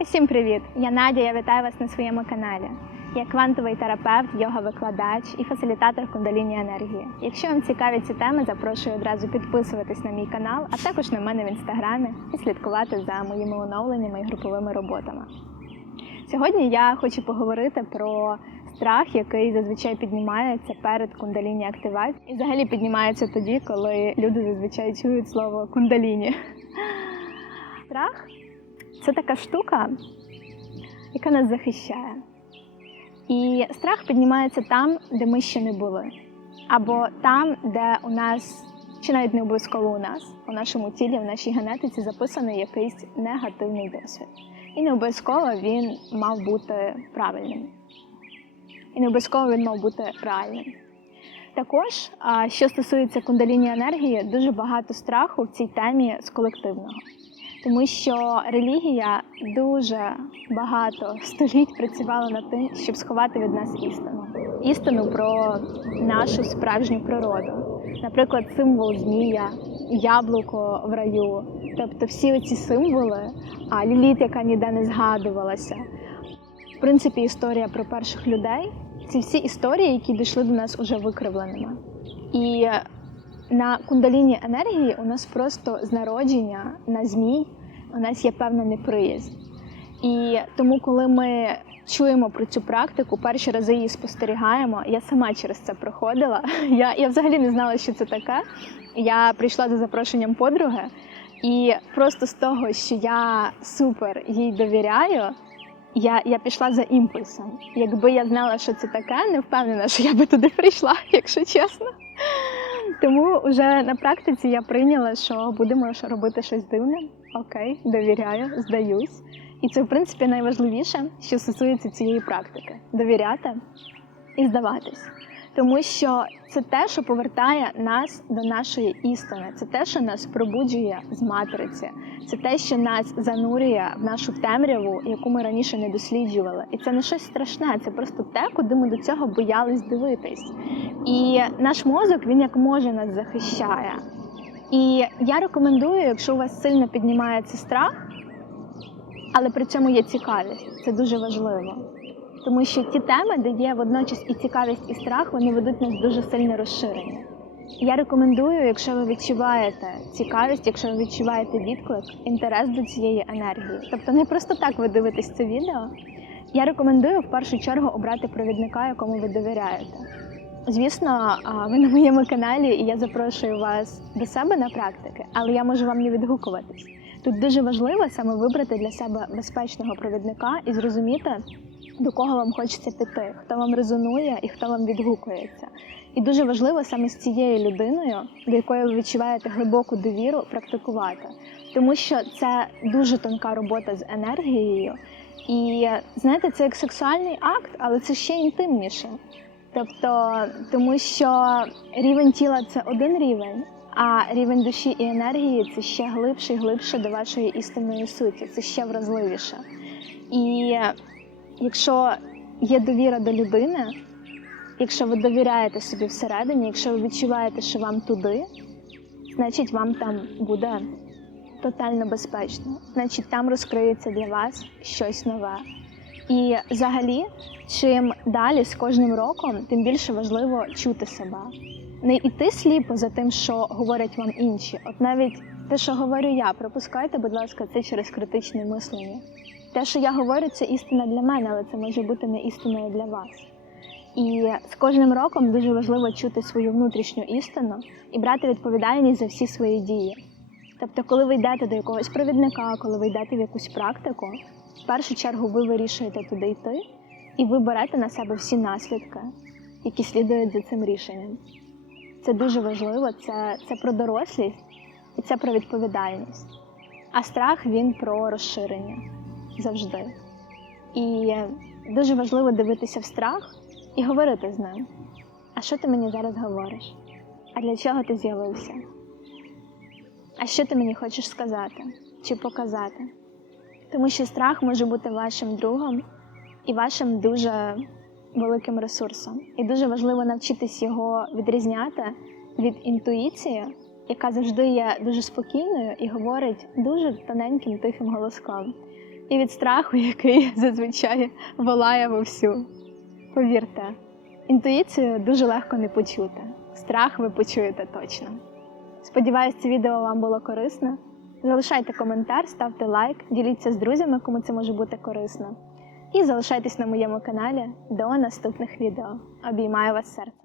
Всім привіт! Я Надя. Я вітаю вас на своєму каналі. Я квантовий терапевт, йога-викладач і фасилітатор кундаліні енергії. Якщо вам цікаві ці теми, запрошую одразу підписуватись на мій канал, а також на мене в інстаграмі і слідкувати за моїми оновленнями і груповими роботами. Сьогодні я хочу поговорити про страх, який зазвичай піднімається перед кундаліні активацією. І взагалі піднімається тоді, коли люди зазвичай чують слово кундаліні. Страх це така штука, яка нас захищає. І страх піднімається там, де ми ще не були, або там, де у нас, чи навіть не обов'язково у нас, у нашому тілі, в нашій генетиці записаний якийсь негативний досвід. І не обов'язково він мав бути правильним. І не обов'язково він мав бути реальним. Також, що стосується кундаліні енергії, дуже багато страху в цій темі з колективного. Тому що релігія дуже багато століть працювала над тим, щоб сховати від нас істину. Істину про нашу справжню природу. Наприклад, символ змія, яблуко в раю. Тобто всі ці символи, а ліліт, яка ніде не згадувалася. В принципі, історія про перших людей ці всі історії, які дійшли до нас уже викривленими. І на кундаліні енергії у нас просто з народження на змій у нас є певна неприязнь. І тому, коли ми чуємо про цю практику, перші рази її спостерігаємо. Я сама через це проходила. Я, я взагалі не знала, що це таке. Я прийшла за запрошенням подруги, і просто з того, що я супер їй довіряю. Я, я пішла за імпульсом. Якби я знала, що це таке, не впевнена, що я би туди прийшла, якщо чесно. Тому вже на практиці я прийняла, що будемо робити щось дивне. Окей, довіряю, здаюсь. І це, в принципі, найважливіше, що стосується цієї практики довіряти і здаватись. Тому що це те, що повертає нас до нашої істини, це те, що нас пробуджує з матриці, це те, що нас занурює в нашу темряву, яку ми раніше не досліджували. І це не щось страшне, це просто те, куди ми до цього боялись дивитись. І наш мозок він як може нас захищає. І я рекомендую, якщо у вас сильно піднімається страх, але при цьому є цікавість, це дуже важливо. Тому що ті теми, де є водночас і цікавість, і страх, вони ведуть нас дуже сильне розширення. Я рекомендую, якщо ви відчуваєте цікавість, якщо ви відчуваєте відклик, інтерес до цієї енергії. Тобто не просто так ви дивитесь це відео. Я рекомендую в першу чергу обрати провідника, якому ви довіряєте. Звісно, ви на моєму каналі, і я запрошую вас до себе на практики, але я можу вам не відгукуватись. Тут дуже важливо саме вибрати для себе безпечного провідника і зрозуміти, до кого вам хочеться піти, хто вам резонує і хто вам відгукується. І дуже важливо саме з цією людиною, до якої ви відчуваєте глибоку довіру, практикувати, тому що це дуже тонка робота з енергією. І знаєте, це як сексуальний акт, але це ще інтимніше. Тобто, тому що рівень тіла це один рівень, а рівень душі і енергії це ще глибше і глибше до вашої істинної суті, це ще вразливіше. І якщо є довіра до людини, якщо ви довіряєте собі всередині, якщо ви відчуваєте, що вам туди, значить вам там буде тотально безпечно. Значить, там розкриється для вас щось нове. І взагалі, чим далі з кожним роком, тим більше важливо чути себе. Не йти сліпо за тим, що говорять вам інші. От навіть те, що говорю я, пропускайте, будь ласка, це через критичне мислення. Те, що я говорю, це істина для мене, але це може бути не істиною для вас. І з кожним роком дуже важливо чути свою внутрішню істину і брати відповідальність за всі свої дії. Тобто, коли ви йдете до якогось провідника, коли ви йдете в якусь практику, в першу чергу ви вирішуєте туди йти, і ви берете на себе всі наслідки, які слідують за цим рішенням. Це дуже важливо, це, це про дорослість і це про відповідальність. А страх він про розширення завжди. І дуже важливо дивитися в страх і говорити з ним. А що ти мені зараз говориш? А для чого ти з'явився? А що ти мені хочеш сказати чи показати? Тому що страх може бути вашим другом і вашим дуже великим ресурсом. І дуже важливо навчитись його відрізняти від інтуїції яка завжди є дуже спокійною і говорить дуже тоненьким тихим голоском. І від страху, який зазвичай волає вовсю. Повірте, інтуїцію дуже легко не почути. Страх ви почуєте точно. Сподіваюсь, це відео вам було корисно. Залишайте коментар, ставте лайк, діліться з друзями, кому це може бути корисно. І залишайтесь на моєму каналі до наступних відео. Обіймаю вас серце.